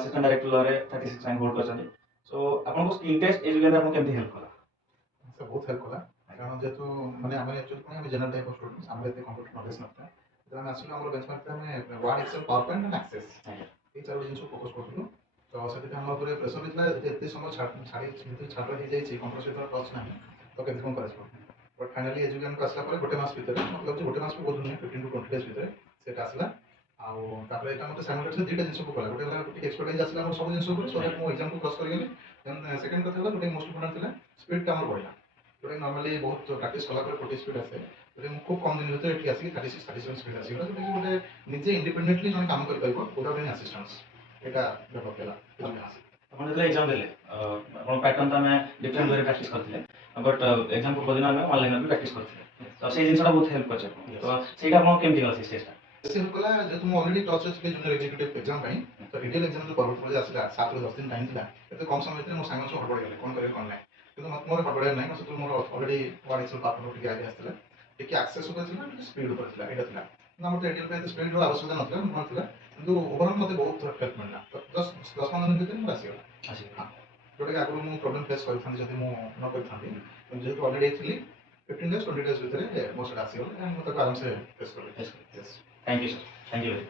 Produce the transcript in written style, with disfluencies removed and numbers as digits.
assistant director रे 36 rank hold करछन सो आपन को स्किल टेस्ट एजुकेशन आपन केमती हेल्प कला से बहुत हेल्प कला कारण जेतु माने हम एक्चुअली कोन हम जनरल टाइप ऑफ स्टूडेंट्स हमरे ते कंप्यूटर नॉलेज नथा तो हम एक्चुअली हमर बेंचमार्क पे हम Word Excel PowerPoint and Access ए चार जिंस फोकस करथु तो सेति हम ऊपर प्रेशर बितला एते समय छाड़ी छात्र हे जाई छी कंप्यूटर से टच नाही तो केते कोन करछ बट फाइनली एजुकेशन को आसला पर गोटे मास भीतर मतलब जे गोटे मास को बहुत नहीं 15 टू 20 डेज भीतर सेटा आसला आउ तापर एटा मते साइमल्टेनियसली दुटा जिंस को कला गोटे ला गोटे एक्सपर्टाइज आसला हम सब जिंस ऊपर सो दैट मो एग्जाम को क्रॉस कर गेले देन सेकंड कथा हला गोटे मोस्ट इंपोर्टेंट थिला स्पीड का हमर बढ़िला गोटे नॉर्मली बहुत प्रैक्टिस कला पर 40 स्पीड आसे तो मु खूब कम दिन भीतर एठी आसी 36 37 स्पीड आसी गोटे गोटे निजे इंडिपेंडेंटली जन काम कर परबो विदाउट एनी असिस्टेंस एटा डेवलप केला अपन जेतले एग्जाम देले अपन पैटर्न त मैं डिफरेंट वे प्रैक्टिस करथिले बट एग्जाम को दिन में ऑनलाइन में प्रैक्टिस करथिले तो से जिंसटा बहुत हेल्प करछ तो सेटा अपन केमती गला सिस्टेम जैसे हमको जे तुम ऑलरेडी टच थे जूनियर एग्जीक्यूटिव एग्जाम पाई तो रियल एग्जाम जो परवर्त में आसला 7 ରୁ 10 दिन टाइम थिला एते कम समय में मो सांग सब हड़बड़ गेले कोन करे कोन नै किंतु मत मोर हड़बड़ नै मत मोर ऑलरेडी वर्ड एक्सेल पार्ट में आइडिया आसला कि एक्सेस ऊपर थिला स्पीड ऊपर थिला एटा थिला ना मते एटीएल पे स्पीड रो आवश्यकता नथिला नॉर्मल थिला किंतु ओवरऑल मते बहुत हेल्प मिलला तो 10 15 दिन भीतर मो आसी हां जोटा कि आगु मो प्रॉब्लम फेस करथान जदी मो न करथान जेहेतु ऑलरेडी थिली 15 डेज 20 डेज भीतर मो सेट आसी गला मो तक आराम से फेस कर yes thank you sir thank you